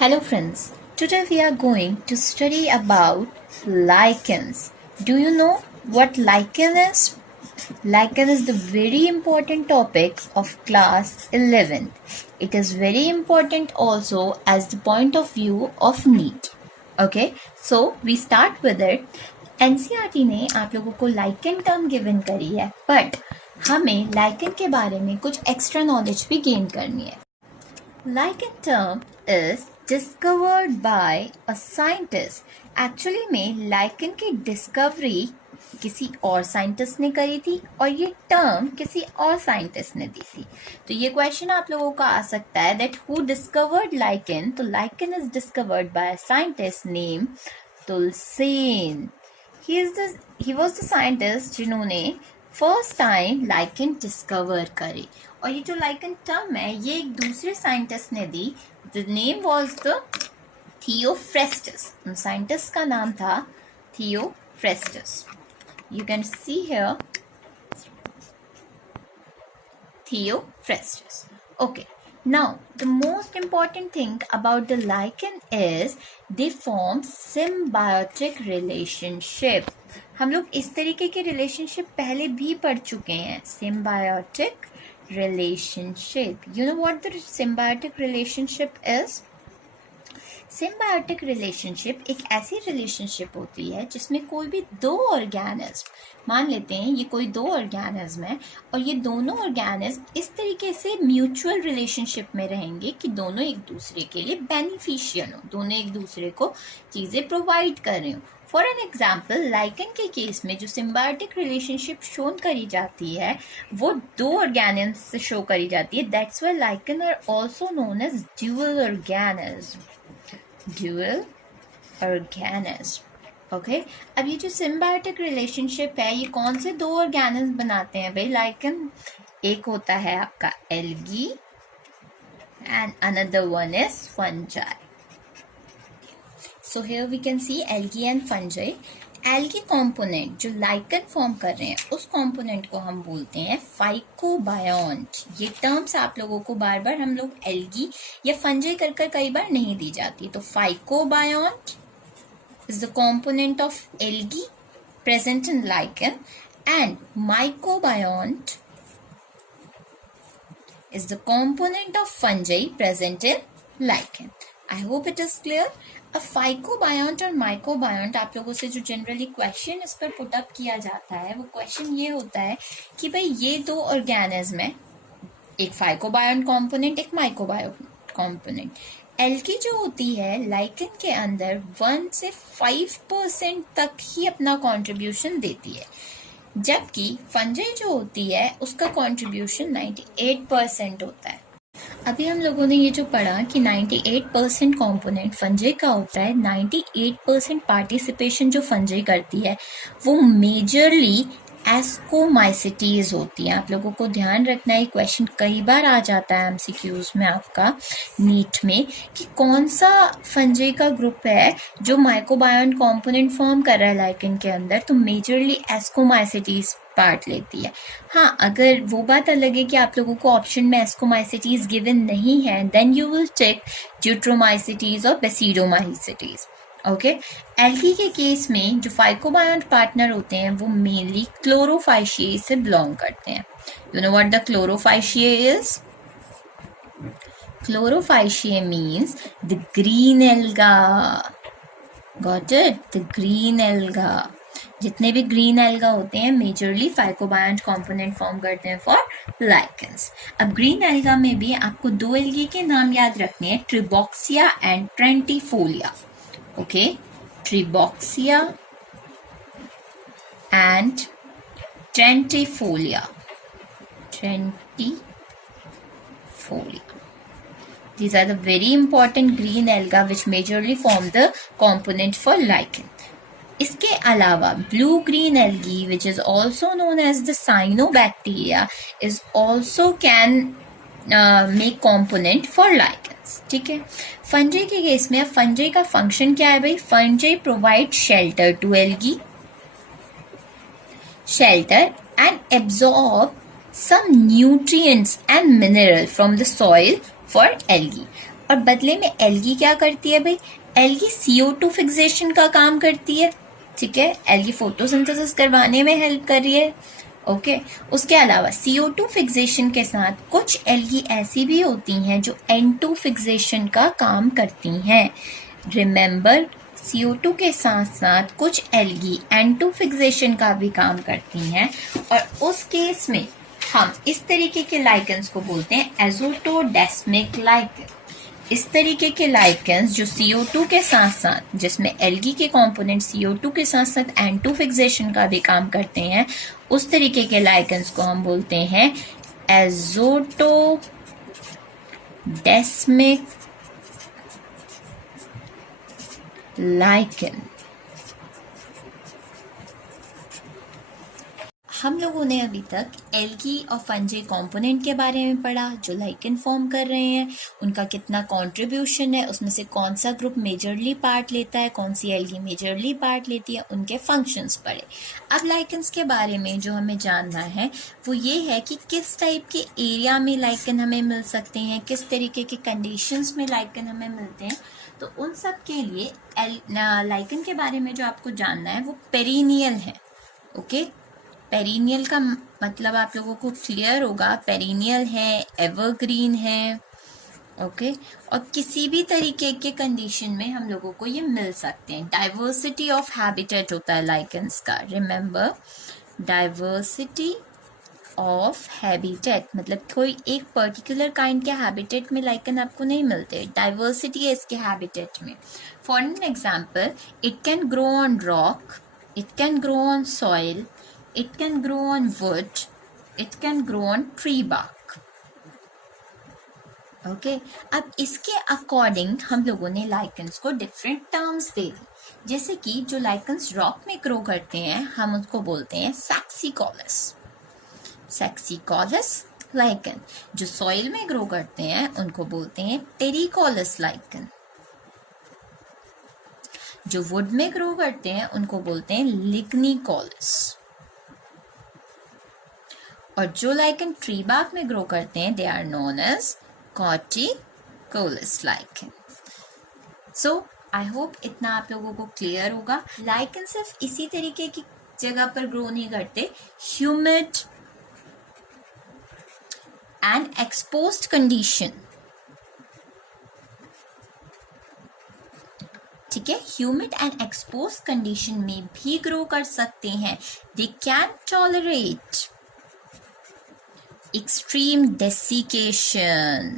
Hello friends, today we are going to study about lichens. Do you know what lichen is? Lichen is the very important topic of class 11th. It is very important also as the point of view of NEET. Okay, so we start with it. NCERT ने आप लोगों को lichen term given करी है, but हमें lichen के बारे में कुछ एक्स्ट्रा नॉलेज भी गेन करनी है. Lichen term is discovered by a scientist. Actually में lichen की डिस्कवरी किसी और साइंटिस्ट ने करी थी और ये टर्म किसी और साइंटिस्ट ने दी थी. तो ये क्वेश्चन आप लोगों का आ सकता है दैट हु डिस्कवर्ड lichen. तो lichen is discovered by a scientist name Tulasne. He was the scientist जिन्होंने फर्स्ट टाइम lichen डिस्कवर करे. और ये जो lichen टर्म है ये एक दूसरे साइंटिस्ट ने दी. The name was the Theophrastus. उन साइंटिस्ट का नाम था Theophrastus. You can see here Theophrastus. Okay, now the most important thing about the lichen is they form symbiotic relationship. हम लोग इस तरीके के रिलेशनशिप पहले भी पढ़ चुके हैं. symbiotic relationship. You know what the symbiotic relationship is? Symbiotic relationship एक ऐसी रिलेशनशिप होती है जिसमें कोई भी दो ऑर्गेनिज्म, मान लेते हैं ये कोई दो ऑर्गेनिज्म है और ये दोनों ऑर्गेनिज्म इस तरीके से म्यूचुअल रिलेशनशिप में रहेंगे कि दोनों एक दूसरे के लिए बेनिफिशियल हो, दोनों एक दूसरे को चीज़ें प्रोवाइड कर रहे हो. फॉर एन एग्जाम्पल लाइकन के केस में जो सिम्बायोटिक रिलेशनशिप शो करी जाती है वो दो ऑर्गेनिज्म से शो करी जाती है. That's why lichen are also known as dual organism. Dual organism. Okay, अब ये जो सिम्बायोटिक रिलेशनशिप है ये कौन से दो ऑर्गेनिज्म बनाते हैं भाई लाइकन? एक होता है आपका algae and another one is fungi. So here we can see algae and fungi. Algae component जो lichen फॉर्म कर रहे हैं उस component को हम बोलते हैं phycobiont. ये टर्म्स आप लोगों को बार बार हम लोग algae या fungi कर कई बार नहीं दी जाती. तो phycobiont is the component of algae present in lichen and mycobiont is the component of fungi present in lichen. I hope it is clear. अब फाइकोबायोंट और माइकोबायोंट आप लोगों से जो जनरली क्वेश्चन इस पर पुट अप किया जाता है वो क्वेश्चन ये होता है कि भाई ये दो ऑर्गेनिज्म है, एक फाइकोबायोंट कंपोनेंट एक माइकोबायोंट कंपोनेंट. एल्गी जो होती है लाइकन के अंदर 1 से 5% तक ही अपना कंट्रीब्यूशन देती है, जबकि फंजाई जो होती है उसका कंट्रीब्यूशन 98% होता है. अभी हम लोगों ने ये जो पढ़ा कि 98% कॉम्पोनेंट फंजाई का होता है. 98% पार्टिसिपेशन जो फंजाई करती है वो मेजरली एस्कोमाइसिटीज होती है. आप लोगों को ध्यान रखना है, क्वेश्चन कई बार आ जाता है एमसीक्यूज में आपका नीट में कि कौन सा फंजाई का ग्रुप है जो माइकोबायोंट कंपोनेंट फॉर्म कर रहा है लाइकन के अंदर. तो मेजरली एस्कोमाइसिटीज पार्ट लेती है. हाँ, अगर वो बात अलग है कि आप लोगों को ऑप्शन में एस्कोमाइसिटीज गिवन नहीं है, then you will check deuteromycetes और बेसिडोमाइसिटीज. ओके, एल्गी के केस में जो फाइकोबायोंट पार्टनर होते हैं वो मेनली क्लोरोफाइशिए से बिलोंग करते हैं. You know what the chlorophyceae is? Chlorophyceae means the green alga. Got it? The green alga. जितने भी ग्रीन एल्गा होते हैं मेजरली फाइकोबायोंट कंपोनेंट फॉर्म करते हैं फॉर लाइकेंस. अब ग्रीन एल्गा में भी आपको दो एल्गी के नाम याद रखने हैं, trebouxia and trentepohlia. Okay, trebouxia and trentepohlia. These are the very important green alga which majorly form the component for lichen. इसके अलावा blue green algae which is also known as the cyanobacteria is also can make component for lichens. ठीक है. Fungi के case में fungi का function क्या है भाई? Fungi provide shelter to algae, shelter and absorb some nutrients and mineral from the soil for algae. और बदले में एल्गी क्या करती है भाई, एल्गी CO2 फिक्सेशन का काम करती है, ठीक है, एल्गी फोटोसिंथेसिस करवाने में हेल्प कर रही है। ओके उसके अलावा CO2 फिक्सेशन के साथ कुछ एल्गी ऐसी भी होती हैं जो N2 फिक्सेशन का काम करती हैं। रिमेंबर, CO2 के साथ साथ कुछ एल्गी N2 फिक्सेशन का भी काम करती हैं, और उस केस में हम इस तरीके के लाइकेंस को बोलते हैं एजोटोडेस्मिक लाइकेन। इस तरीके के लाइकेंस जो CO2 के साथ साथ, जिसमें एल्गी के कंपोनेंट CO2 के साथ साथ N2 फिक्सेशन का भी काम करते हैं, उस तरीके के लाइकेंस को हम बोलते हैं एजोटोडेस्मिक लाइकेन। हम लोगों ने अभी तक एल्गी और फंजी कंपोनेंट के बारे में पढ़ा जो लाइकेन फॉर्म कर रहे हैं, उनका कितना कंट्रीब्यूशन है, उसमें से कौन सा ग्रुप मेजरली पार्ट लेता है, कौन सी एल्गी मेजरली पार्ट लेती है, उनके फंक्शंस पढ़े। अब लाइकेंस के बारे में जो हमें जानना है वो ये है कि किस टाइप के एरिया में लाइकेन हमें मिल सकते हैं, किस तरीके के कंडीशंस में लाइकेन हमें मिलते हैं। तो उन सब के लिए लाइकेन के बारे में जो आपको जानना है वो पेरिनियल है। ओके, पेरिनियल का मतलब आप लोगों को क्लियर होगा, पेरिनियल है, एवरग्रीन है। ओके, और किसी भी तरीके के कंडीशन में हम लोगों को ये मिल सकते हैं। डाइवर्सिटी ऑफ हैबिटेट होता है लाइकेंस का। रिमेंबर, डाइवर्सिटी ऑफ हैबिटेट मतलब कोई एक पर्टिकुलर काइंड के हैबिटेट में लाइकेन आपको नहीं मिलते, डाइवर्सिटी है इसके हैबिटेट में। For an example, it can grow on rock, it can grow on soil, it can grow on wood, it can grow on tree bark. Okay, अब इसके अकॉर्डिंग हम लोगों ने लाइकेंस को डिफरेंट टर्म्स दे दी। जैसे कि जो लाइकेंस रॉक में ग्रो करते हैं हम उसको बोलते हैं सैक्सिकॉलस, सैक्सिकॉलस लाइकेन। जो सॉइल में ग्रो करते हैं उनको बोलते हैं टेरिकॉलस लाइकेन। जो वुड में ग्रो करते हैं उनको बोलते हैं लिग्निकॉलस। और जो लाइकेन ट्री बार्क में ग्रो करते हैं they are known as corticolous lichen. So I hope इतना आप लोगों को क्लियर होगा। लाइकेन सिर्फ इसी तरीके की जगह पर ग्रो नहीं करते, ह्यूमिड एंड एक्सपोज्ड कंडीशन, ठीक है, ह्यूमिड एंड एक्सपोज्ड कंडीशन में भी ग्रो कर सकते हैं। दे कैन टॉलरेट extreme desiccation,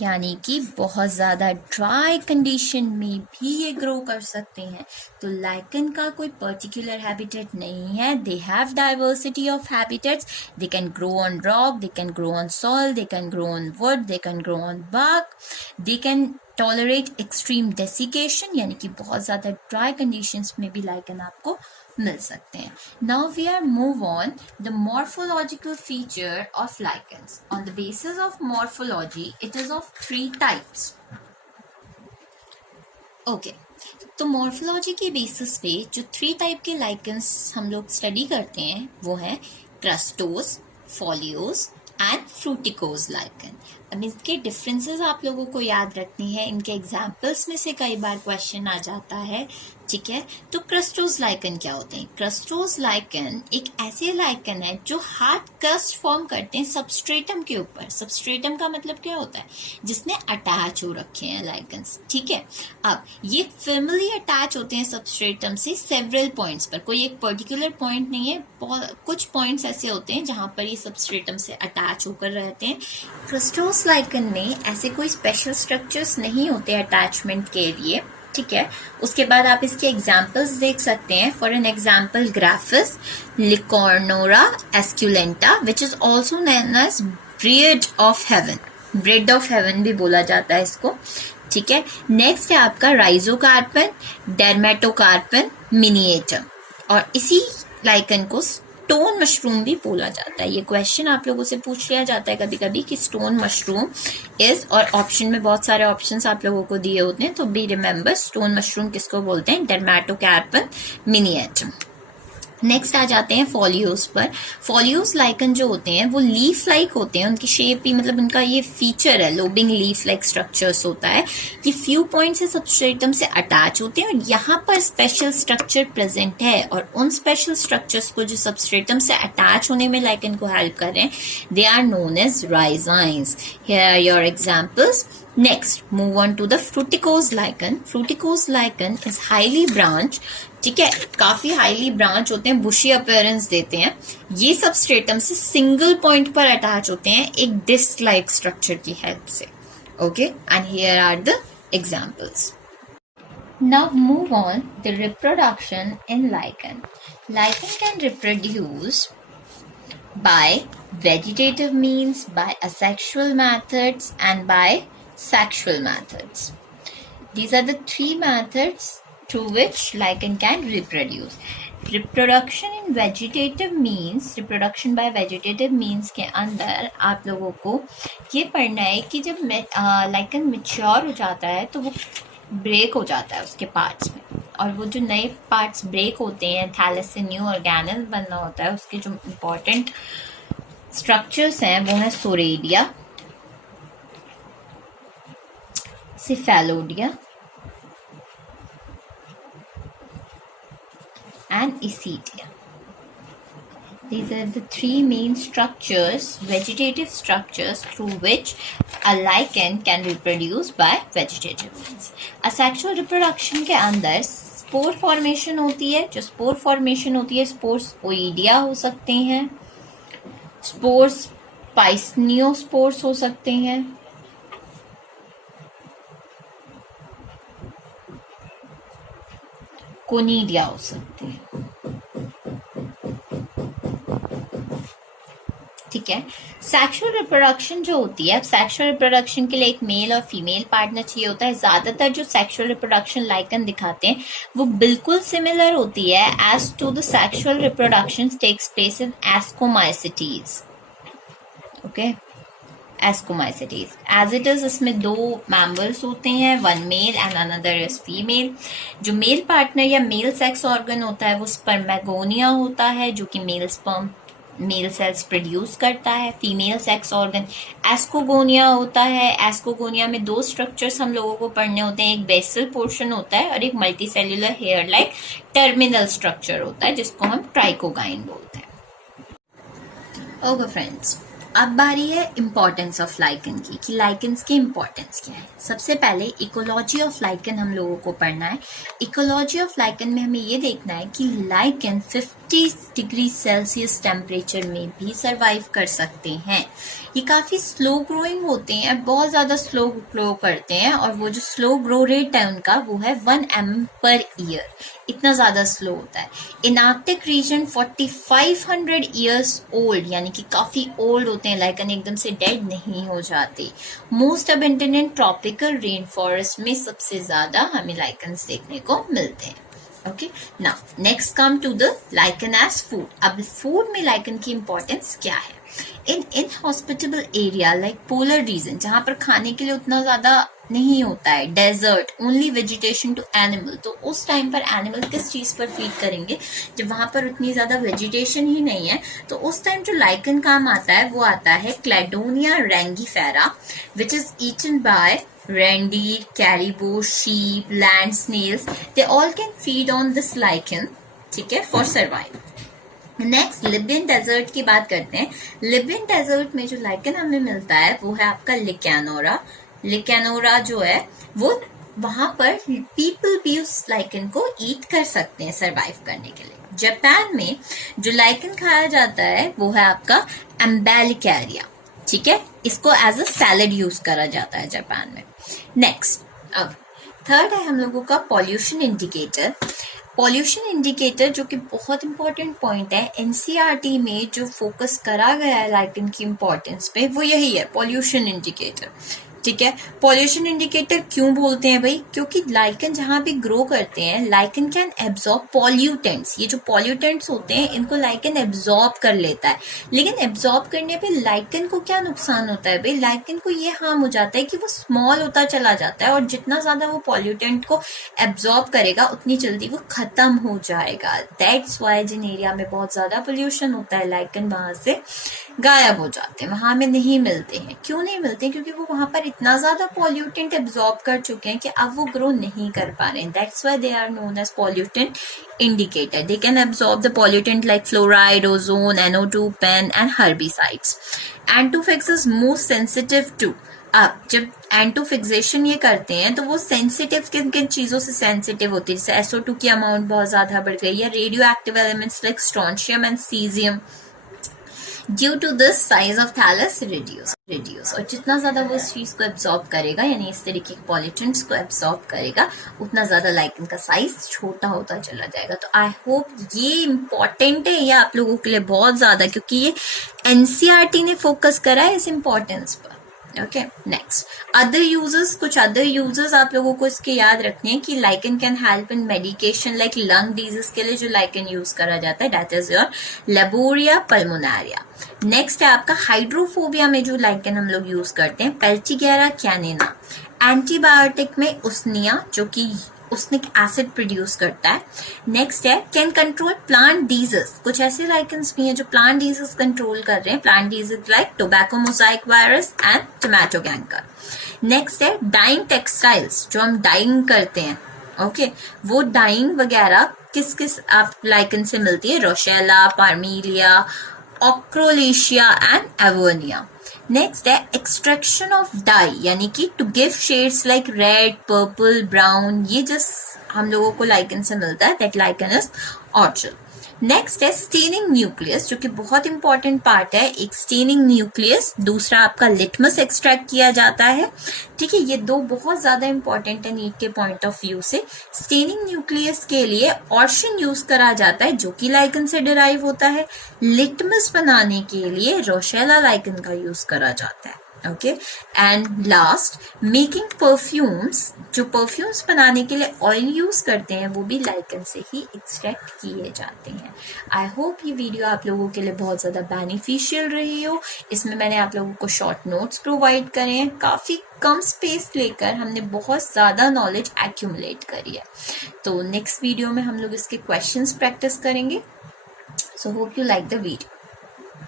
यानी कि बहुत ज़्यादा ड्राई कंडीशन में भी ये ग्रो कर सकते हैं। तो लाइकेन का कोई पर्टिकुलर हैबिटेट नहीं है, they have diversity of habitats. They can grow on rock, they can grow on soil, they can grow on wood, they can grow on bark, they can tolerate extreme desiccation, यानी कि बहुत ज़्यादा dry conditions में भी lichen आपको मिल सकते हैं। Now we are move on the morphological feature of lichens. On the basis of morphology it is of 3 types. Okay, तो मॉर्फोलॉजी के बेसिस पे जो 3 टाइप के लाइकेंस हम लोग स्टडी करते हैं वो है क्रस्टोस, फोलियोस एंड फ्रूटिकोज लाइकेन। अब इसके डिफरेंसेस आप लोगों को याद रखनी है, इनके एग्जाम्पल्स में से कई बार क्वेश्चन आ जाता है, ठीक है। तो क्रस्टोस लाइकेन क्या होते हैं? क्रस्टोस लाइकेन एक ऐसे लाइकेन है जो हार्ड क्रस्ट फॉर्म करते हैं सबस्ट्रेटम के ऊपर। सबस्ट्रेटम का मतलब क्या होता है? जिसमें अटैच हो रखे हैं लाइकेंस, ठीक है। अब ये फर्मली अटैच होते हैं सबस्ट्रेटम से सेवरल पॉइंट्स पर, कोई एक पर्टिकुलर पॉइंट नहीं है, कुछ पॉइंट्स ऐसे होते हैं जहां पर ये सबस्ट्रेटम से अटैच होकर रहते हैं। क्रस्टोस लाइकेन में ऐसे कोई स्पेशल स्ट्रक्चर्स नहीं होते अटैचमेंट के लिए, ठीक है। उसके बाद आप इसके एग्जाम्पल्स देख सकते हैं। For an example, graphis, lecanora esculenta which is also known as bread of heaven, bread of heaven भी बोला जाता है इसको, ठीक है। नेक्स्ट है आपका राइजोकार्पन, डर्मेटोकार्पन मिनिएटम, और इसी लाइकन को स्टोन मशरूम भी बोला जाता है। ये क्वेश्चन आप लोगों से पूछ लिया जाता है कभी कभी कि स्टोन मशरूम इज, और ऑप्शन में बहुत सारे ऑप्शंस आप लोगों को दिए होते हैं, तो बी रिमेम्बर स्टोन मशरूम किसको बोलते हैं? डर्मेटोकार्पन मिनिएटम। नेक्स्ट आ जाते हैं फॉलियोस पर। फॉलियोस लाइकन जो होते हैं वो लीफ लाइक होते हैं, उनकी शेप ही मतलब उनका ये फीचर है, लोबिंग लीफ लाइक स्ट्रक्चर्स होता है। ये फ्यू पॉइंट से सबस्ट्रेटम से अटैच होते हैं और यहाँ पर स्पेशल स्ट्रक्चर प्रेजेंट है, और उन स्पेशल स्ट्रक्चर्स को जो सबस्ट्रेटम से अटैच होने में लाइकन को हेल्प कर रहे हैं, they are known as rhizines. Here are your examples. Next, move on to the fruticose lichen. Fruticose lichen is highly branched. ठीक है, काफी हाईली ब्रांच होते हैं, बुशी अपीयरेंस देते हैं। ये सबस्ट्रेटम से सिंगल पॉइंट पर अटैच होते हैं एक डिस्क लाइक स्ट्रक्चर की हेल्प से। Okay, and here are the examples. Now move on the reproduction in lichen. Lichen can reproduce by vegetative means, by asexual methods, and by sexual methods. These are the three methods through which lichen can reproduce. Reproduction in vegetative means, reproduction by vegetative means के अंदर आप लोगों को ये पढ़ना है कि जब lichen mature हो जाता है तो वो ब्रेक हो जाता है उसके पार्ट्स में, और वो जो नए पार्ट्स ब्रेक होते हैं, थैलस से न्यू ऑर्गेनल बनना होता है, उसके जो इम्पोर्टेंट स्ट्रक्चर्स हैं वो है सोरेडिया, cephalodia and Isidia. These are the three main structures, vegetative structures, through which a lichen can reproduce by vegetative means. Asexual reproduction के अंदर स्पोर फॉर्मेशन होती है। जो स्पोर फॉर्मेशन होती है, स्पोर्स ओइडिया हो सकते हैं, स्पोर्स पाइसनियोस्पोर्स हो सकते हैं, कोनिडिया हो सकती है। ठीक है, सेक्सुअल रिप्रोडक्शन जो होती है, अब सेक्सुअल रिप्रोडक्शन के लिए एक मेल और फीमेल पार्टनर चाहिए होता है। ज्यादातर जो सेक्सुअल रिप्रोडक्शन लाइकन दिखाते हैं वो बिल्कुल सिमिलर होती है as to the sexual reproduction takes place in ascomycetes. Okay, ascomycetes as it is, इसमें दो मेंबर्स होते हैं, one male and another is female. जो मेल पार्टनर या मेल सेक्स ऑर्गन होता है वो स्पर्मेगोनिया होता है, जो कि male sperm male cells produce करता है। फीमेल सेक्स ऑर्गन एस्कोगोनिया होता है। एस्कोगोनिया में दो स्ट्रक्चर्स हम लोगों को पढ़ने होते हैं, एक बेसल पोर्शन होता है और एक multicellular hair like terminal structure होता है जिसको हम ट्राइकोगाइन बोलते हैं। ओके फ्रेंड्स, अब बारी है इम्पोर्टेंस ऑफ लाइकन की, कि लाइकन्स की इम्पोर्टेंस क्या है। सबसे पहले इकोलॉजी ऑफ लाइकन हम लोगों को पढ़ना है। इकोलॉजी ऑफ लाइकन में हमें ये देखना है कि लाइकन 50 डिग्री सेल्सियस टेम्परेचर में भी सरवाइव कर सकते हैं। ये काफी स्लो ग्रोइंग होते हैं, बहुत ज्यादा स्लो ग्रो करते हैं, और वो जो स्लो ग्रो रेट है उनका वो है 1 mm पर ईयर, इतना ज्यादा स्लो होता है। इन आर्कटिक रीजन 4500 ईयर्स ओल्ड, यानी कि काफी ओल्ड होते हैं, लाइकन एकदम से डेड नहीं हो जाते। Most abundant tropical rain forest में सबसे ज्यादा हमें लाइकन्स देखने को मिलते हैं। Okay, now next come to the lichen as food. अब फूड में लाइकन की इंपॉर्टेंस क्या है? In inhospitable area like polar region, जहां पर खाने के लिए उतना ज्यादा नहीं होता है, desert, only vegetation to animal, तो उस टाइम पर एनिमल किस चीज पर फीड करेंगे? जब वहां पर उतनी ज्यादा वेजिटेशन ही नहीं है, तो उस टाइम जो लाइकन काम आता है वो आता है cladonia rangiferina, which is eaten by reindeer, caribou, sheep, land snails, they all can feed on this lichen, ठीक है, for survival. Next Libyan desert की बात करते हैं। लिबियन डेजर्ट में जो लाइकन हमें मिलता है वो है आपका लिकैनोरा। लिकैनोरा जो है वो वहां पर पीपल भी उस लाइकन को ईट कर सकते हैं सर्वाइव करने के लिए। जापान में जो लाइकन खाया जाता है वो है आपका एम्बेलिकैरिया, ठीक है, इसको एज अ सैलड यूज करा जाता है जापान में। नेक्स्ट, अब थर्ड है हम लोगों का पॉल्यूशन इंडिकेटर। पॉल्यूशन इंडिकेटर जो कि बहुत इंपॉर्टेंट पॉइंट है, एनसीईआरटी में जो फोकस करा गया है लाइकन की इंपॉर्टेंस पे वो यही है, पॉल्यूशन इंडिकेटर, ठीक है। पॉल्यूशन इंडिकेटर क्यों बोलते हैं भाई? क्योंकि लाइकन जहां भी ग्रो करते हैं, लाइकन कैन एब्जॉर्ब पॉल्यूटेंट्स। ये जो पॉल्यूटेंट्स होते हैं इनको लाइकन एब्जॉर्ब कर लेता है। लेकिन एब्जॉर्ब करने पे लाइकन को क्या नुकसान होता है भाई? लाइकन को ये हार्म हो जाता है कि वो स्मॉल होता चला जाता है, और जितना ज्यादा वो पॉल्यूटेंट को एब्जॉर्ब करेगा उतनी जल्दी वो खत्म हो जाएगा। दैट्स वाई जिन एरिया में बहुत ज्यादा पोल्यूशन होता है, लाइकन वहां से गायब हो जाते हैं, वहां में नहीं मिलते हैं। क्यों नहीं मिलते? क्योंकि वो वहां पर इतना ज्यादा पॉल्यूटेंट एब्जॉर्ब कर चुके हैं कि अब वो ग्रो नहीं कर पा रहे हैं। That's why they are known as pollutant indicator. They can absorb the pollutant like fluoride, ozone, NO2, PEN and herbicides. Antofix is most sensitive to. अब जब एंटोफिक्सेशन ये करते हैं तो वो सेंसिटिव किन किन चीजों से सेंसिटिव होती है? जैसे SO2 की अमाउंट बहुत ज्यादा बढ़ गई, या radio active elements like strontium and caesium due to this size of thallus reduce. और जितना ज्यादा वो इस चीज को एब्सॉर्ब करेगा, यानी इस तरीके के पॉल्यूटेंट्स को एब्सॉर्ब करेगा, उतना ज्यादा लाइकन का साइज छोटा होता चला जाएगा। तो आई होप ये इम्पोर्टेंट है, ये आप लोगों के लिए बहुत ज्यादा, क्योंकि ये एनसीईआरटी ने फोकस करा है इस इम्पोर्टेंस पर। Okay, next other users. कुछ अदर यूजर्स आप लोगों को इसके याद रखने हैं कि lichen can help in medication like lung disease के लिए जो लाइकन यूज करा जाता है, that is your Lobaria pulmonaria. Next है आपका हाइड्रोफोबिया में जो लाइकन हम लोग यूज करते हैं, पेल्टिगेरा कैनिना। एंटीबायोटिक में उसनिया जो कि उसनिक एसिड प्रोड्यूस करता है। नेक्स्ट है कैन कंट्रोल प्लांट डिजीज। कुछ ऐसे लाइकन्स भी हैं जो प्लांट डिजीज कंट्रोल कर रहे हैं, plant disease like tobacco Mosaic virus and tomato canker. Next है डाइंग टेक्सटाइल्स, जो हम डाइंग करते हैं, ओके, वो डाइंग वगैरह किस किस आप लाइकन से मिलती है? Roccella, Parmelia, Ochrolechia and Evernia. Next है एक्सट्रैक्शन ऑफ डाई, यानी कि to give shades like red, purple, brown, ये जस्ट हम लोगों को लाइकन से मिलता है, that lichen is orchid. Next है स्टेनिंग न्यूक्लियस, जो कि बहुत इंपॉर्टेंट पार्ट है। एक स्टेनिंग न्यूक्लियस, दूसरा आपका लिटमस एक्सट्रैक्ट किया जाता है, ठीक है। ये दो बहुत ज्यादा इंपॉर्टेंट है नीट के पॉइंट ऑफ व्यू से। स्टेनिंग न्यूक्लियस के लिए ऑर्शिन यूज करा जाता है जो कि लाइकन से डिराइव होता है। लिटमस बनाने के लिए रोशेला लाइकन का यूज करा जाता है, okay. And last making perfumes, जो परफ्यूम्स बनाने के लिए ऑयल यूज करते हैं वो भी लाइकन से ही एक्सट्रैक्ट किए जाते हैं। आई होप ये वीडियो आप लोगों के लिए बहुत ज्यादा बेनिफिशियल रही हो। इसमें मैंने आप लोगों को शॉर्ट नोट्स प्रोवाइड करे हैं, काफी कम स्पेस लेकर हमने बहुत ज्यादा नॉलेज एक्यूमुलेट करी है। तो नेक्स्ट वीडियो में हम लोग इसके क्वेश्चंस प्रैक्टिस करेंगे। So hope you like the video.